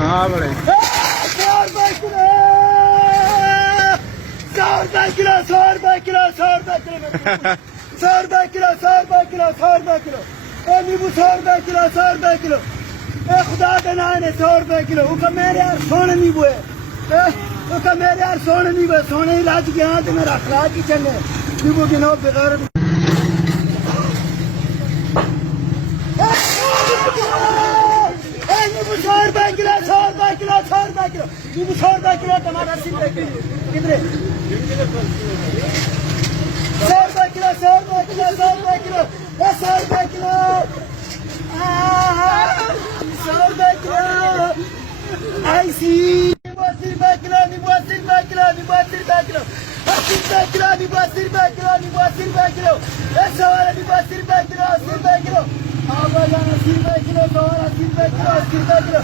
हाँ बड़े 100 रुपए किलो 100 रुपए किलो 100 रुपए किलो 100 रुपए किलो 100 रुपए किलो 100 रुपए किलो 100 रुपए किलो ए नींबू 100 रुपए किलो 100 रुपए किलो ए खुदा के नाम है 100 रुपए किलो उनका मेरे यार सोने नींबू है उनका मेरे यार सोने नींबू है सोने इलाज के हाथ में रख ला की चंगे नींबू की नौ बेकार नींबू 100 रुपए किलो 100 रुपए किलो 100 रुपए किलो नींबू 100 रुपए किलो टमाटर 80 रुपए किलो कितने 100 रुपए किलो 100 रुपए किलो 100 रुपए किलो 100 रुपए किलो 100 रुपए किलो ऐसी नींबू 80 रुपए किलो नींबू 80 रुपए किलो नींबू 80 रुपए किलो 80 रुपए किलो नींबू 80 रुपए किलो नींबू 80 रुपए किलो 100 वाला नींबू 80 रुपए किलो 80 रुपए किलो 80 रुपए किलो 80 रुपए किलो 80 रुपए किलो